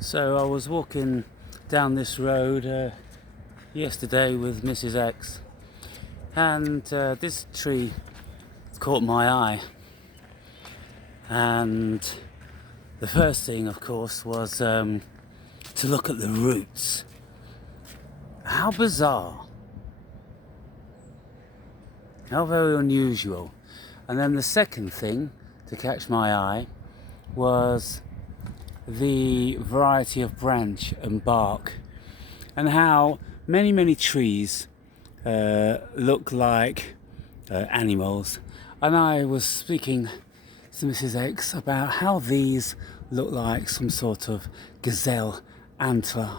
So I was walking down this road yesterday with Mrs. X, and this tree caught my eye. And the first thing, of course, was to look at the roots. How bizarre! How very unusual. And then the second thing to catch my eye was the variety of branch and bark, and how many trees look like animals. And I was speaking to Mrs. X about how these look like some sort of gazelle antler.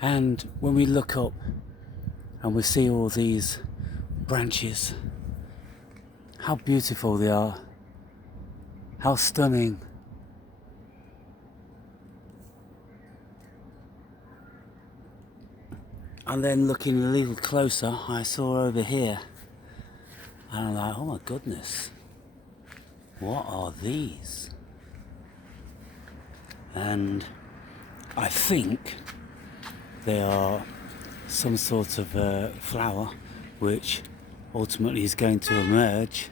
And when we look up and we see all these branches, how beautiful they are. How stunning. And then looking a little closer, I saw over here, and I'm like, oh my goodness, what are these? And I think they are some sort of flower which ultimately is going to emerge.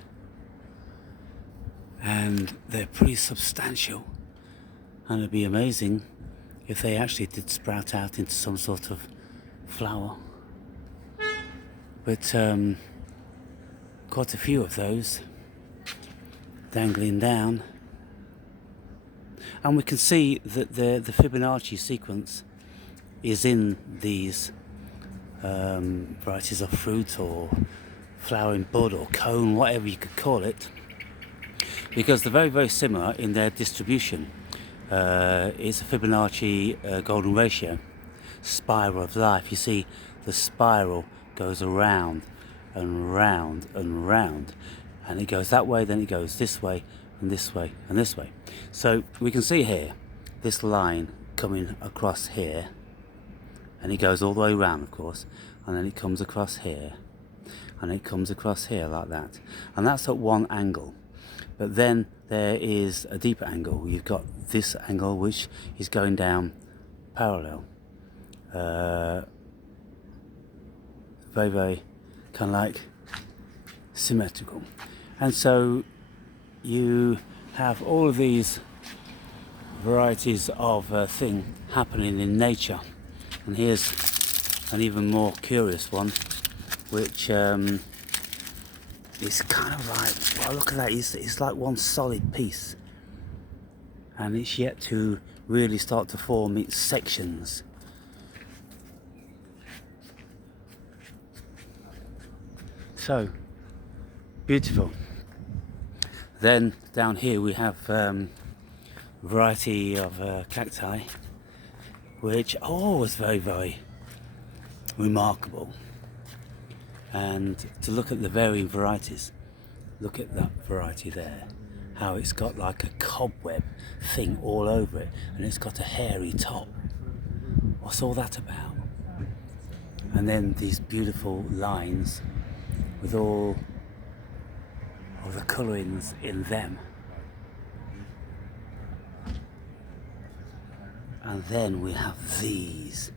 And they're pretty substantial, and it'd be amazing if they actually did sprout out into some sort of flower. But quite a few of those dangling down, and we can see that the Fibonacci sequence is in these varieties of fruit or flowering bud or cone, whatever you could call it, because they're very similar in their distribution. It's a Fibonacci golden ratio spiral of life. You see the spiral goes around and round and round, and it goes that way, then it goes this way and this way and this way. So we can see here this line coming across here, and it goes all the way around, of course, and then it comes across here, and it comes across here like that, and that's at one angle. But then there is a deeper angle. You've got this angle which is going down parallel. Very kind of like symmetrical. And so you have all of these varieties of thing happening in nature. And here's an even more curious one, which it's kind of like, wow, look at that, it's like one solid piece, and it's yet to really start to form its sections. So beautiful. Then down here we have variety of cacti, which are always very remarkable. And to look at the varying varieties, look at that variety there, how it's got like a cobweb thing all over it, and it's got a hairy top. What's all that about? And then these beautiful lines with all of the colourings in them. And then we have these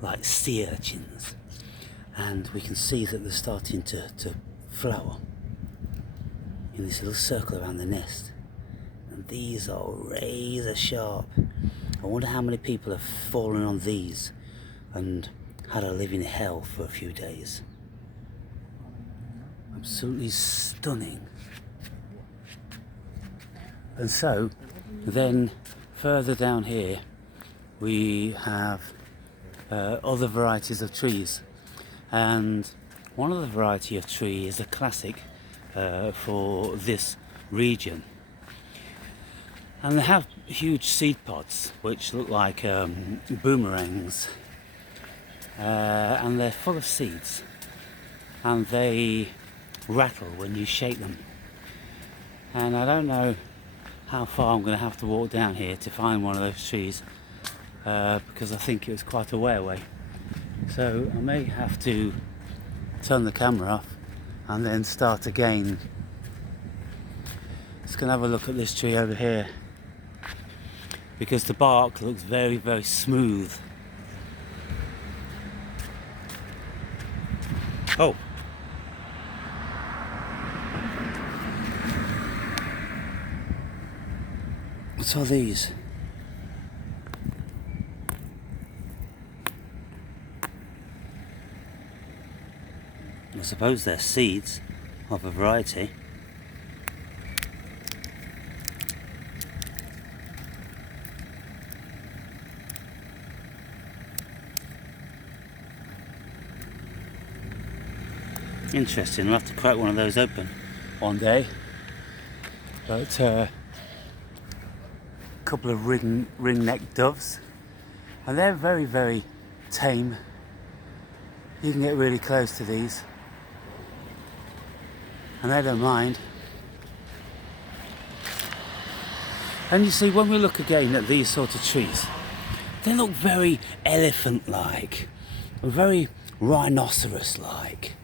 like sea urchins, and we can see that they're starting to flower in this little circle around the nest, and these are razor sharp. I wonder how many people have fallen on these and had a living hell for a few days. Absolutely stunning. And so then further down here we have other varieties of trees, and one of the variety of tree is a classic for this region, and they have huge seed pods which look like boomerangs, and they're full of seeds, and they rattle when you shake them. And I don't know how far I'm going to have to walk down here to find one of those trees, because I think it was quite a way away. So I may have to turn the camera off and then start again. Let's go and have a look at this tree over here, because the bark looks very, very smooth. Oh! What's all these? I suppose they're seeds of a variety. Interesting, we'll have to crack one of those open one day. But a couple of ring-necked doves, and they're very, very tame. You can get really close to these, and they don't mind. And you see, when we look again at these sort of trees, they look very elephant-like, very rhinoceros-like.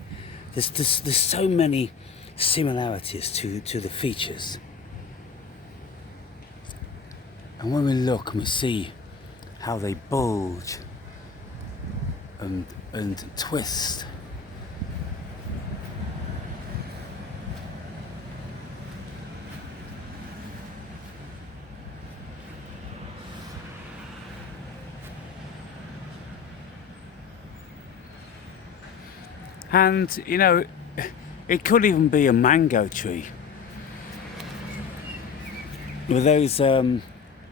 There's so many similarities to the features. And when we look and we see how they bulge and twist, and you know, it could even be a mango tree with those I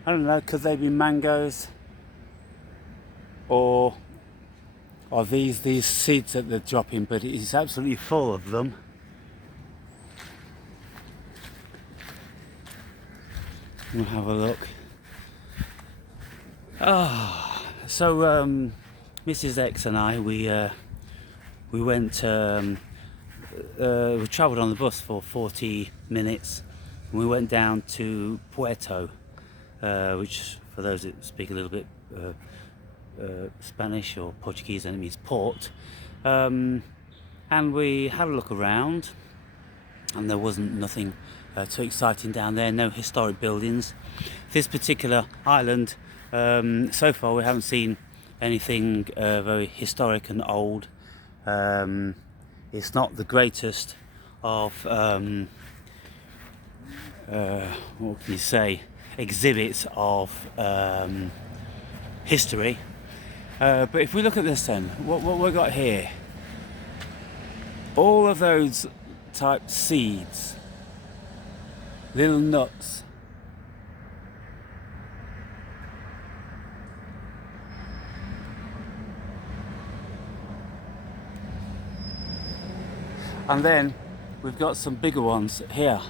don't know, could they be mangoes, or are these seeds that they're dropping? But it's absolutely full of them. We'll have a look. So Mrs. X and I, we went. We travelled on the bus for 40 minutes, and we went down to Puerto, which, for those that speak a little bit Spanish or Portuguese, and it means port. And we had a look around, and there wasn't nothing too exciting down there. No historic buildings. This particular island, so far we haven't seen anything very historic and old. It's not the greatest of what can you say, exhibits of history. But if we look at this then, what we've got here, all of those type seeds, little nuts, and then we've got some bigger ones here.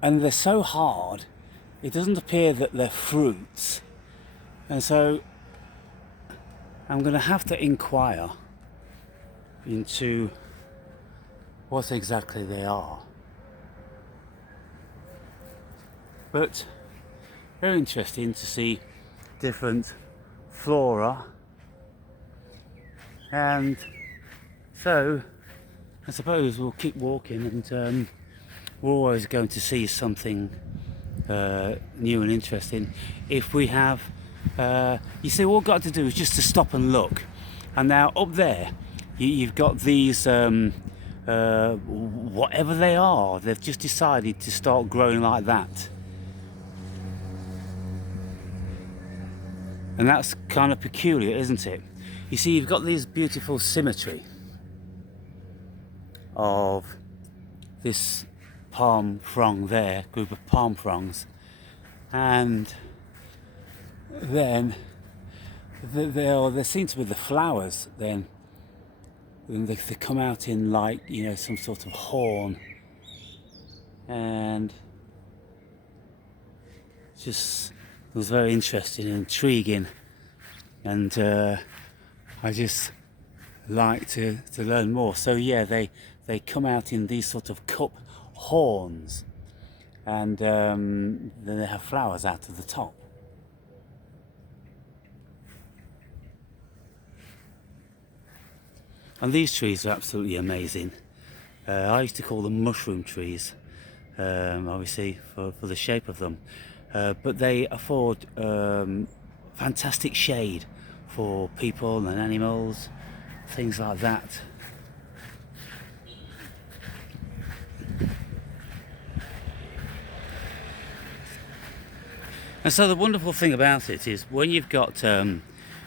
And they're so hard, it doesn't appear that they're fruits. And so I'm going to have to inquire into what exactly they are. But very interesting to see different flora. And so I suppose we'll keep walking, and we're always going to see something new and interesting. If we have, you see, all we've got to do is just to stop and look. And now up there, you've got these, whatever they are, they've just decided to start growing like that. And that's kind of peculiar, isn't it? You see, you've got this beautiful symmetry of this palm frond there, group of palm fronds, and then there seem to be the flowers then, and they come out in, like, you know, some sort of horn, and just it was very interesting and intriguing, and I just like to learn more. So yeah, they come out in these sort of cup horns, and then they have flowers out of the top. And these trees are absolutely amazing. I used to call them mushroom trees, obviously for the shape of them, but they afford fantastic shade for people and animals, things like that. And so the wonderful thing about it is when you've got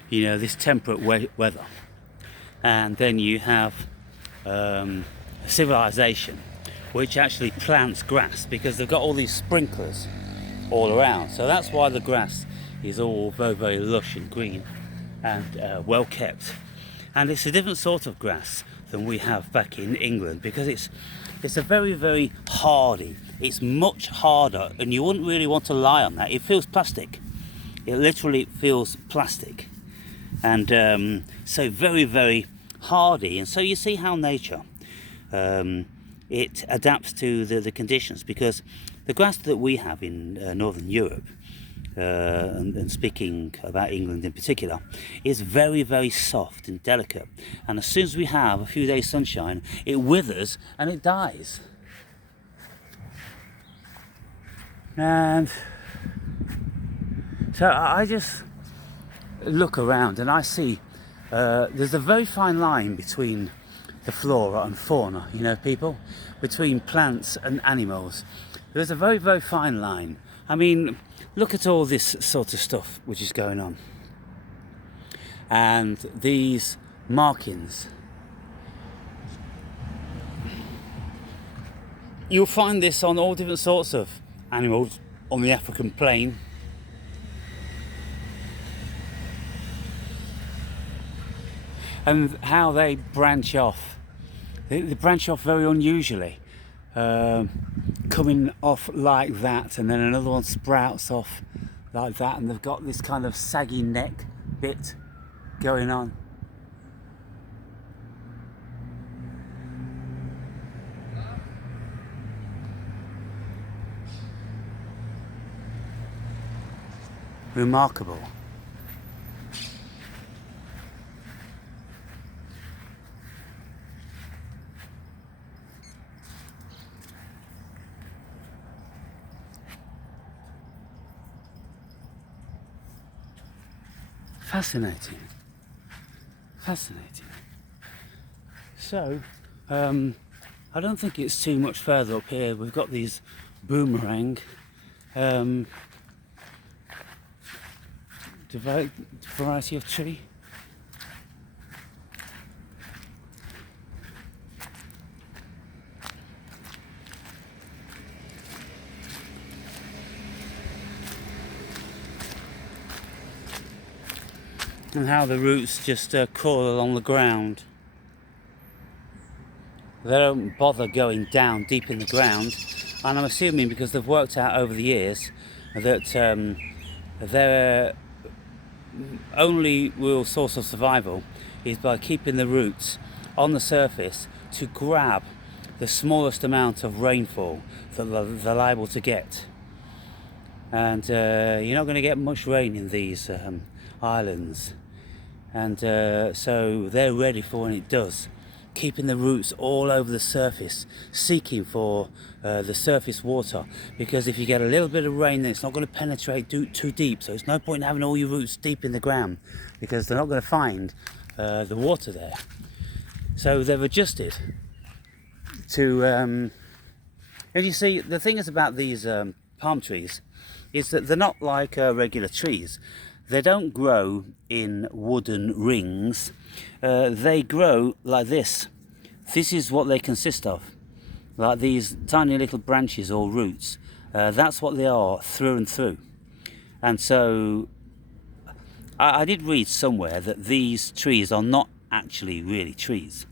this temperate weather, and then you have civilization which actually plants grass, because they've got all these sprinklers all around, so that's why the grass is all very, very lush and green and well kept. And it's a different sort of grass than we have back in England, because it's a very, very hardy, it's much harder, and you wouldn't really want to lie on that. It feels plastic, it literally feels plastic, and so very, very hardy. And so you see how nature it adapts to the conditions, because the grass that we have in Northern Europe, and speaking about England in particular, is very, very soft and delicate, and as soon as we have a few days sunshine, it withers and it dies. And so I just look around and I see there's a very fine line between the flora and fauna, people, between plants and animals. There's a very, very fine line. I mean, look at all this sort of stuff which is going on, and these markings. You'll find this on all different sorts of animals on the African plain. And how they branch off. They branch off very unusually, coming off like that, and then another one sprouts off like that, and they've got this kind of saggy neck bit going on. Remarkable. Fascinating. So, I don't think it's too much further up here. We've got these boomerang variety of tree. And how the roots just crawl along the ground. They don't bother going down deep in the ground, and I'm assuming because they've worked out over the years that their only real source of survival is by keeping the roots on the surface to grab the smallest amount of rainfall that they're liable to get. And you're not going to get much rain in these islands. And so they're ready for when it does, keeping the roots all over the surface, seeking for the surface water, because if you get a little bit of rain, then it's not going to penetrate too deep, so it's no point in having all your roots deep in the ground, because they're not going to find the water there. So they've adjusted to and you see, the thing is about these palm trees is that they're not like regular trees. They don't grow in wooden rings. They grow like this. This is what they consist of, like these tiny little branches or roots. That's what they are through and through. And so I did read somewhere that these trees are not actually really trees,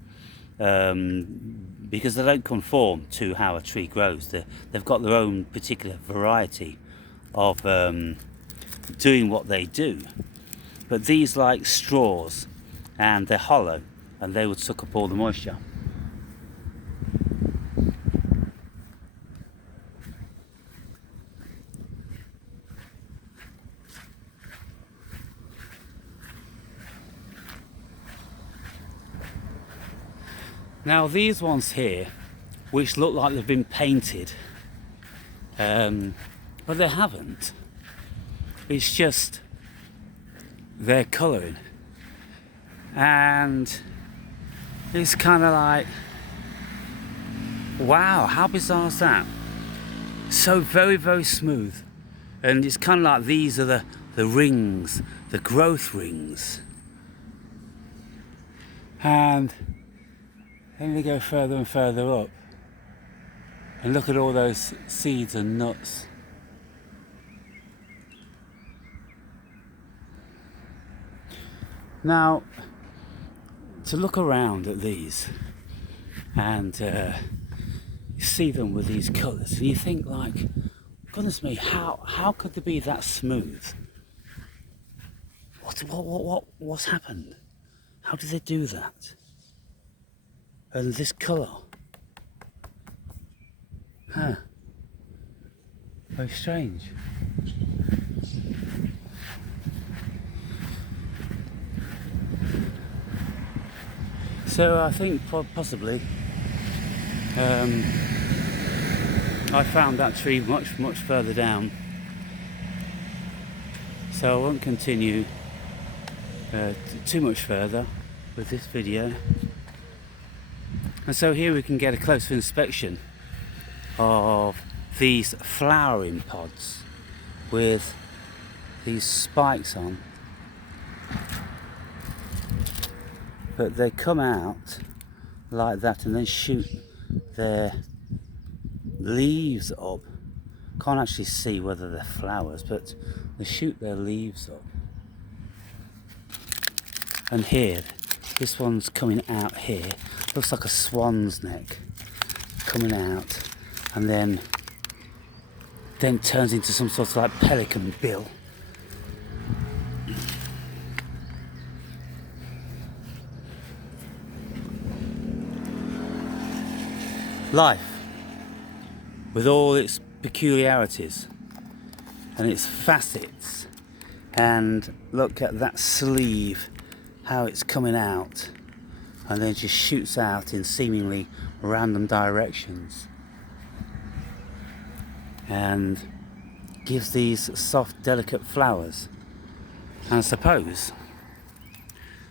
because they don't conform to how a tree grows. They've got their own particular variety of doing what they do. But these like straws, and they're hollow, and they would suck up all the moisture. Now these ones here, which look like they've been painted, but they haven't. It's just their colouring, and it's kind of like, wow, how bizarre is that? So very, very smooth, and it's kind of like these are the rings, the growth rings, and then we go further and further up and look at all those seeds and nuts. Now, to look around at these and you see them with these colours, and you think like, goodness me, how could they be that smooth? What's happened? How did they do that? And this colour, very strange. So I think possibly I found that tree much further down, so I won't continue too much further with this video. And so here we can get a closer inspection of these flowering pods with these spikes on, but they come out like that and then shoot their leaves up. Can't actually see whether they're flowers, but they shoot their leaves up. And here, this one's coming out here, looks like a swan's neck coming out, and then turns into some sort of like pelican bill. Life, with all its peculiarities and its facets, and look at that sleeve, how it's coming out and then just shoots out in seemingly random directions and gives these soft, delicate flowers. And I suppose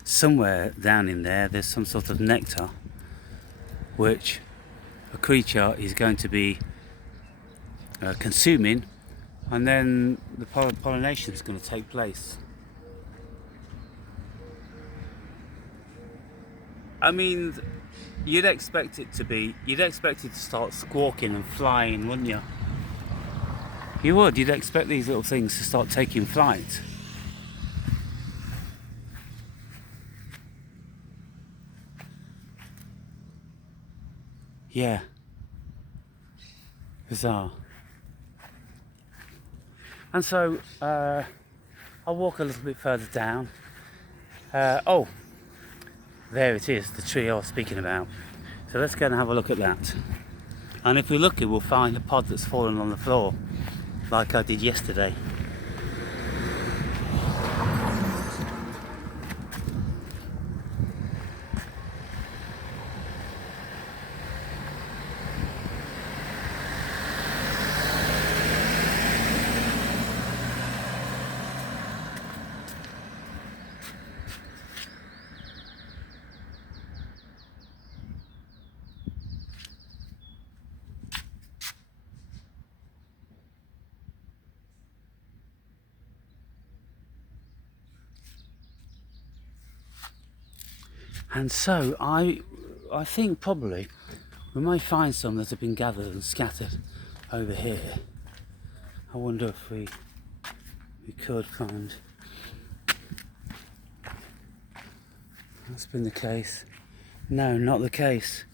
somewhere down in there there's some sort of nectar which a creature is going to be consuming, and then the pollination is going to take place. I mean, you'd expect it to start squawking and flying, wouldn't you? You would, you'd expect these little things to start taking flight. Yeah. Bizarre. And so, I'll walk a little bit further down. Oh, there it is, the tree I was speaking about. So let's go and have a look at that. And if we're lucky, we'll find a pod that's fallen on the floor, like I did yesterday. And so I think probably we may find some that have been gathered and scattered over here. I wonder if we could find. That's been the case. No, not the case.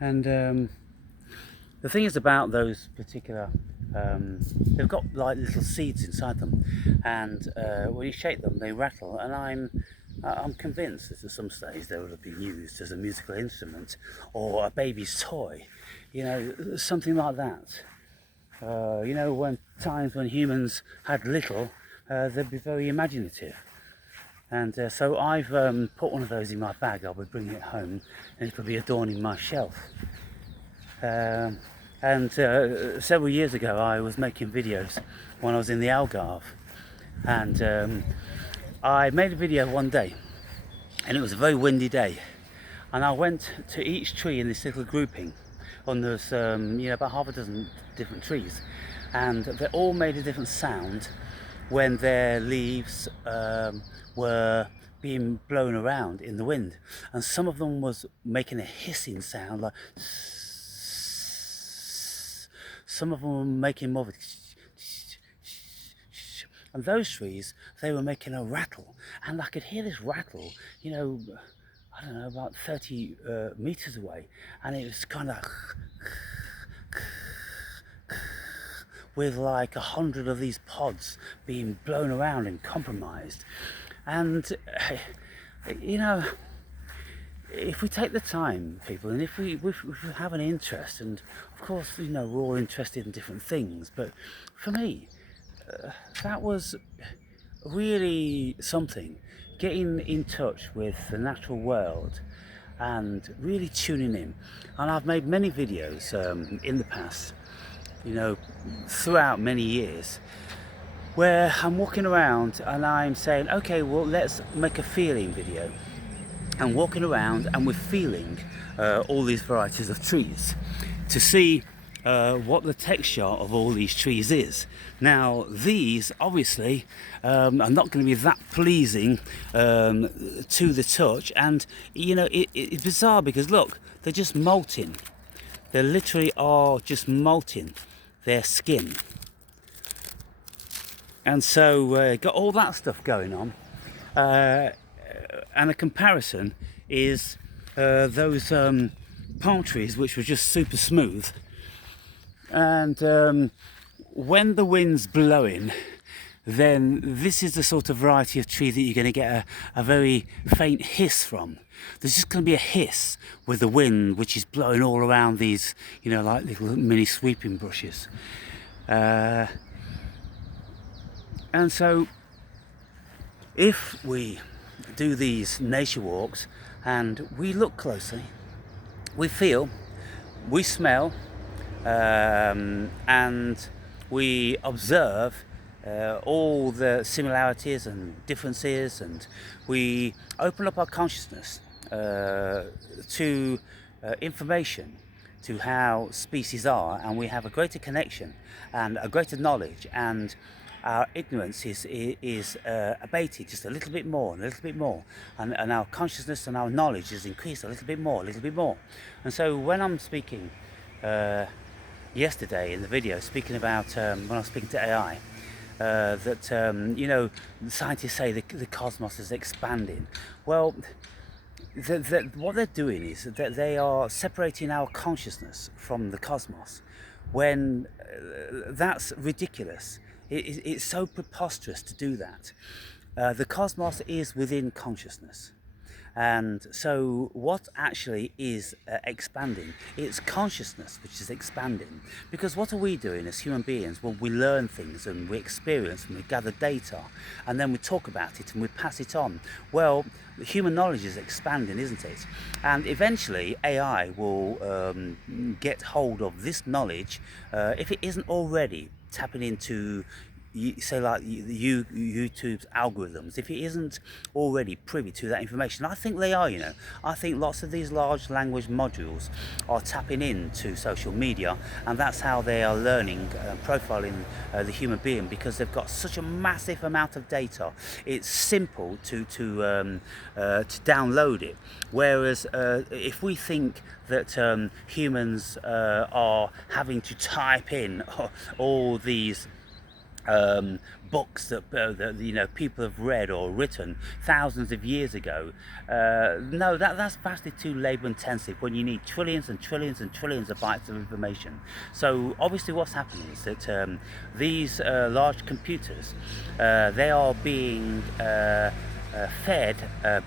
And the thing is about those particular, they've got like little seeds inside them, and when you shake them they rattle, and I'm convinced that at some stage they would have been used as a musical instrument or a baby's toy, you know, something like that. You know, when times when humans had little, they'd be very imaginative. And so I've put one of those in my bag. I'll be bringing it home, and it'll be adorning my shelf. And several years ago, I was making videos when I was in the Algarve, and I made a video one day, and it was a very windy day, and I went to each tree in this little grouping. There's about half a dozen different trees, and they all made a different sound when their leaves were being blown around in the wind, and some of them was making a hissing sound, like some of them were making more of a, and those trees, they were making a rattle, and I could hear this rattle, I don't know, about 30 meters away, and it was kind of with like 100 of these pods being blown around and compromised. And if we take the time, people, and if we have an interest, and of course, we're all interested in different things, but for me, that was really something, getting in touch with the natural world and really tuning in. And I've made many videos in the past, throughout many years, where I'm walking around and I'm saying, okay, well, let's make a feeling video. And walking around and we're feeling all these varieties of trees to see what the texture of all these trees is. Now, these obviously are not going to be that pleasing to the touch, and it's bizarre because look, they're just molting. They literally are just molting their skin, and so got all that stuff going on. And a comparison is those palm trees, which were just super smooth. And when the wind's blowing, then this is the sort of variety of tree that you're going to get a very faint hiss from. There's just going to be a hiss with the wind, which is blowing all around these, like little mini sweeping brushes. And so if we do these nature walks and we look closely, we feel, we smell, and we observe all the similarities and differences, and we open up our consciousness to information, to how species are, and we have a greater connection and a greater knowledge, and our ignorance is abated just a little bit more, and our consciousness and our knowledge is increased a little bit more. And so when I'm speaking yesterday in the video, speaking about when I was speaking to AI, that scientists say the cosmos is expanding. Well, what they're doing is that they are separating our consciousness from the cosmos, when that's ridiculous. It's so preposterous to do that. The cosmos is within consciousness. And so what actually is expanding? It's consciousness which is expanding. Because what are we doing as human beings? Well, we learn things and we experience and we gather data, and then we talk about it and we pass it on. Well, human knowledge is expanding, isn't it? And eventually AI will get hold of this knowledge, if it isn't already tapping into, say, like YouTube's algorithms, if it isn't already privy to that information. I think they are, I think lots of these large language modules are tapping into social media, and that's how they are learning, profiling the human being, because they've got such a massive amount of data. It's simple to download it, whereas if we think that humans are having to type in all these books that people have read or written thousands of years ago, no, that's vastly too labour intensive when you need trillions and trillions and trillions of bytes of information. So obviously what's happening is that these large computers, they are being fed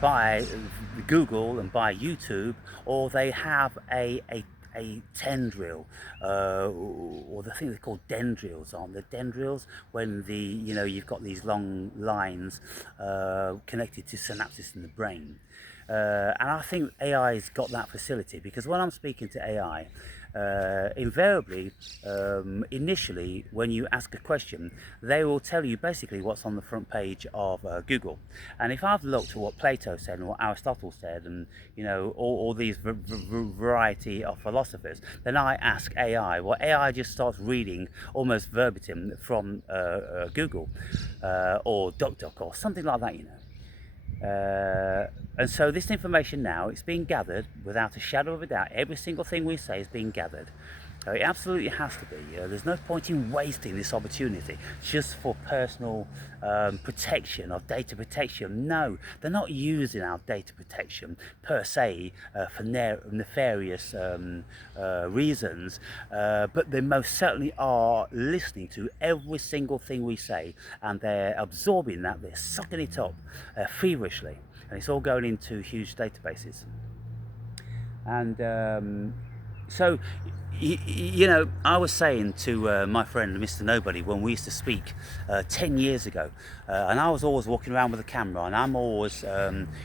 by Google and by YouTube, or they have a a tendril, or the thing they call dendrils, aren't they? Dendrils, when you've got these long lines connected to synapses in the brain. And I think AI's got that facility, because when I'm speaking to AI, invariably, initially, when you ask a question, they will tell you basically what's on the front page of Google. And if I've looked at what Plato said and what Aristotle said, and all these variety of philosophers, then I ask AI. Well, AI just starts reading almost verbatim from Google or DuckDuck or something like that, and so this information now, it's being gathered without a shadow of a doubt. Every single thing we say is being gathered. It absolutely has to be. There's no point in wasting this opportunity just for personal protection or data protection. No, they're not using our data protection per se for nefarious reasons, but they most certainly are listening to every single thing we say, and they're absorbing that, they're sucking it up feverishly, and it's all going into huge databases. And so, I was saying to my friend Mr. Nobody, when we used to speak 10 years ago, and I was always walking around with a camera, and I'm always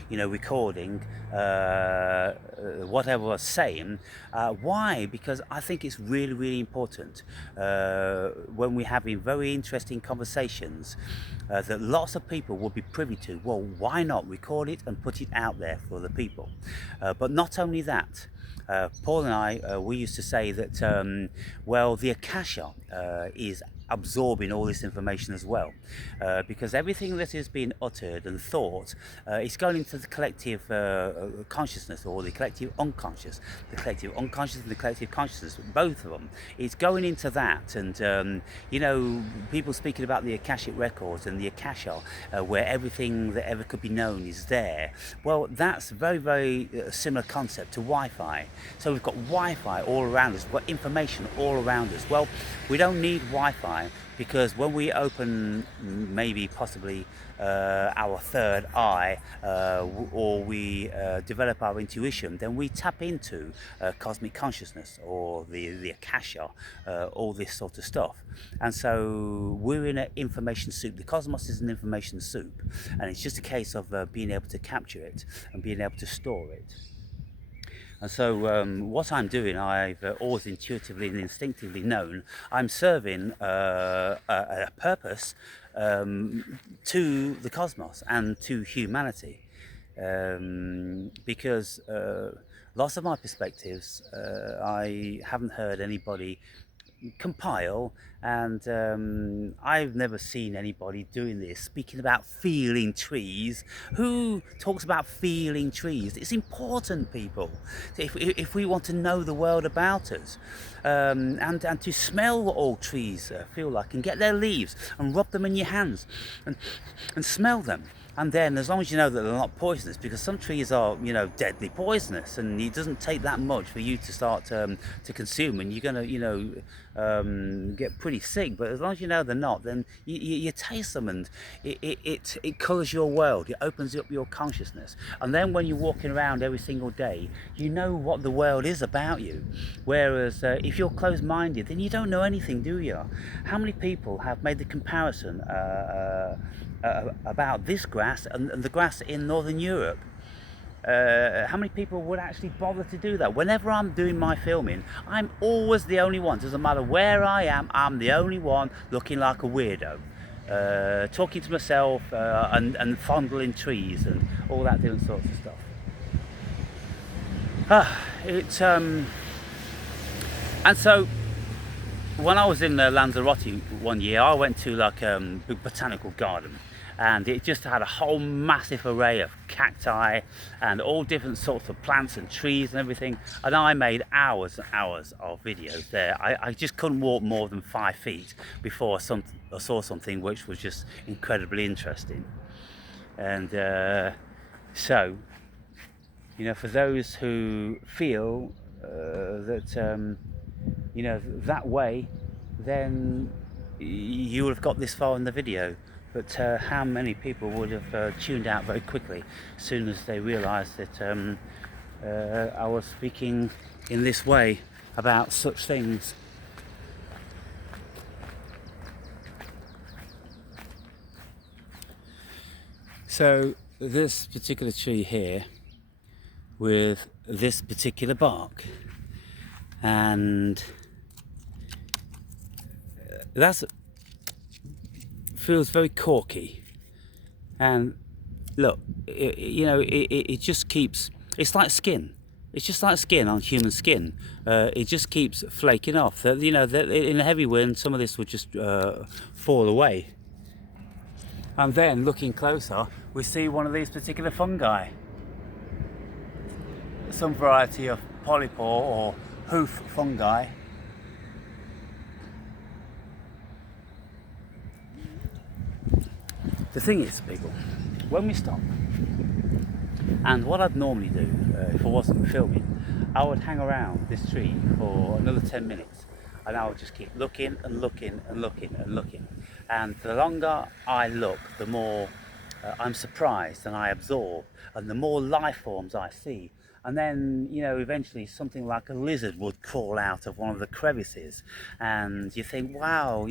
recording whatever I was saying. Why? Because I think it's really, really important when we're having very interesting conversations that lots of people will be privy to. Well, why not record it and put it out there for the people? But not only that, Paul and I, we used to say that, the Akasha is absorbing all this information as well, because everything that is being uttered and thought is going into the collective consciousness, or the collective unconscious. The collective unconscious and the collective consciousness, both of them, it's going into that. And people speaking about the Akashic records and the Akasha, where everything that ever could be known is there. Well, that's very, very similar concept to Wi-Fi. So we've got Wi-Fi all around us, we've got information all around us. Well, we don't need Wi-Fi, because when we open maybe possibly our third eye, or we develop our intuition, then we tap into cosmic consciousness, or the Akasha, all this sort of stuff. And so we're in an information soup. The cosmos is an information soup, and it's just a case of being able to capture it and being able to store it. And so what I'm doing, I've always intuitively and instinctively known, I'm serving a purpose to the cosmos and to humanity. Because lots of my perspectives, I haven't heard anybody compile, and I've never seen anybody doing this, speaking about feeling trees. Who talks about feeling trees? It's important, people, if we want to know the world about us, and to smell what all trees feel like, and get their leaves and rub them in your hands and smell them. And then, as long as you know that they're not poisonous, because some trees are, deadly poisonous, and it doesn't take that much for you to start to consume, and you're gonna, get pretty sick. But as long as you know they're not, then you taste them, and it colours your world. It opens up your consciousness, and then when you're walking around every single day, you know what the world is about you. Whereas if you're closed-minded, then you don't know anything, do you? How many people have made the comparison about this grass and the grass in Northern Europe? How many people would actually bother to do that? Whenever I'm doing my filming, I'm always the only one. Doesn't matter where I am, I'm the only one looking like a weirdo, talking to myself and fondling trees and all that different sorts of stuff. And so when I was in Lanzarote one year, I went to like a botanical garden, and it just had a whole massive array of cacti and all different sorts of plants and trees and everything, and I made hours and hours of videos there. I just couldn't walk more than 5 feet before I saw something which was just incredibly interesting. And so, for those who feel that that way, then you would have got this far in the video. But how many people would have tuned out very quickly as soon as they realised that I was speaking in this way? about such things. So this particular tree here with this particular bark, and that feels very corky. And look, it just keeps, it's like skin. It's just like skin on human skin. It just keeps flaking off. In a heavy wind, some of this would just fall away. And then looking closer, we see one of these particular fungi. Some variety of polypore or hoof fungi. The thing is, people, when we stop, and what I'd normally do if I wasn't filming, I would hang around this tree for another 10 minutes and I would just keep looking and looking and looking and looking. And the longer I look, the more I'm surprised and I absorb, and the more life forms I see. And then, eventually something like a lizard would crawl out of one of the crevices, and you think, wow,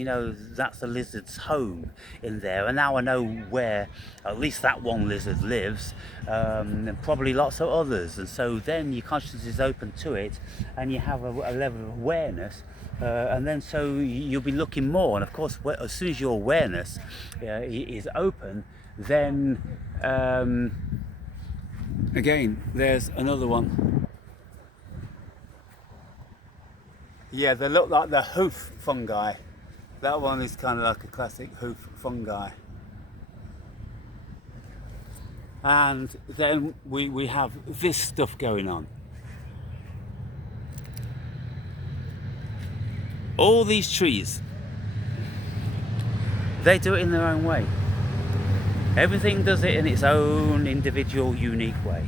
that's a lizard's home in there. And now I know where at least that one lizard lives, and probably lots of others. And so then your consciousness is open to it, and you have a level of awareness. And then so you'll be looking more, and of course as soon as your awareness is open, then again there's another one. Yeah, they look like the hoof fungi. That one is kind of like a classic hoof fungi. And then we have this stuff going on. All these trees, they do it in their own way. Everything does it in its own individual, unique way.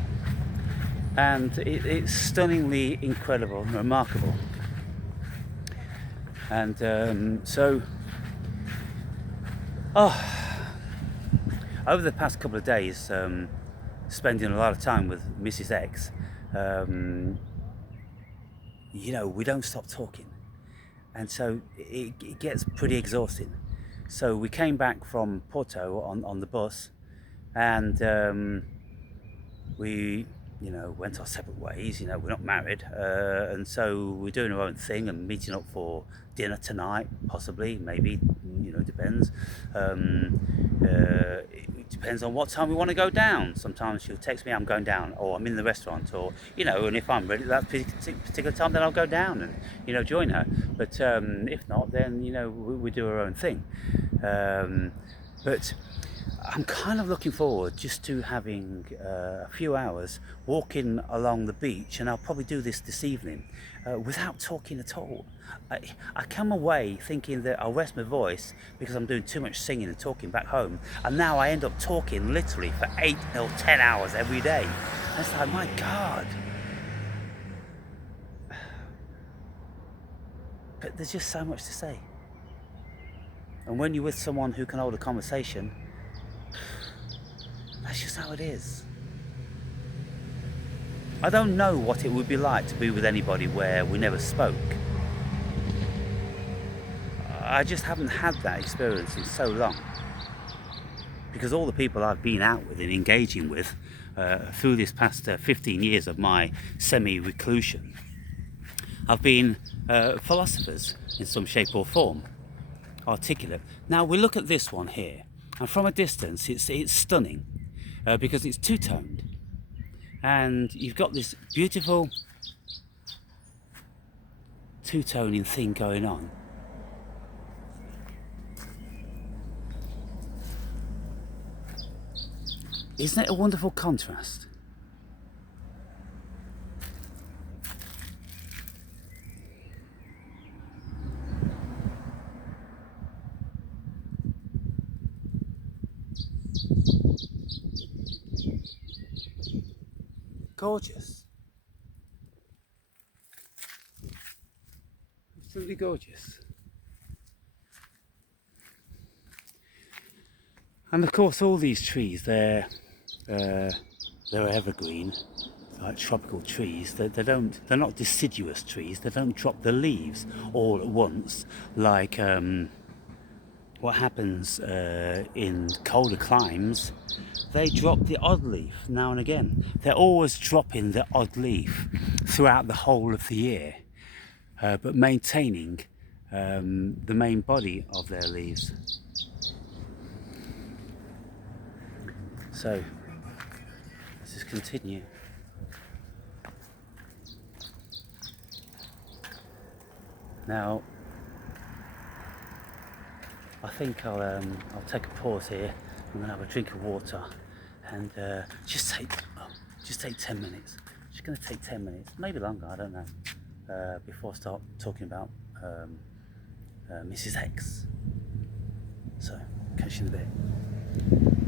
And it's stunningly incredible and remarkable. And over the past couple of days, spending a lot of time with Mrs. X, we don't stop talking. And so it gets pretty exhausting. So we came back from Porto on the bus, and we went our separate ways. We're not married, and so we're doing our own thing and meeting up for dinner tonight, possibly, maybe, depends. It depends on what time we want to go down. Sometimes she'll text me, I'm going down, or I'm in the restaurant, or and if I'm ready at that particular time, then I'll go down and join her. But if not, then we do our own thing. But I'm kind of looking forward just to having a few hours walking along the beach, and I'll probably do this evening without talking at all. I come away thinking that I'll rest my voice because I'm doing too much singing and talking back home, and now I end up talking literally for 8 or 10 hours every day. And it's like, my God. But there's just so much to say. And when you're with someone who can hold a conversation, that's just how it is. I don't know what it would be like to be with anybody where we never spoke. I just haven't had that experience in so long. Because all the people I've been out with and engaging with through this past 15 years of my semi-reclusion have been philosophers in some shape or form, articulate. Now we look at this one here, and from a distance it's stunning because it's two-toned, and you've got this beautiful two-toning thing going on. Isn't it a wonderful contrast? Gorgeous. Absolutely gorgeous. And of course all these trees, they're evergreen. like tropical trees, they're not deciduous trees. They don't drop the leaves all at once like what happens in colder climes. They drop the odd leaf now and again. They're always dropping the odd leaf throughout the whole of the year, but maintaining the main body of their leaves. So let's just continue. Now, I think I'll take a pause here. I'm gonna have a drink of water and just take 10 minutes. Just gonna take 10 minutes, maybe longer. I don't know. Before I start talking about Mrs. X. So, catch you in a bit.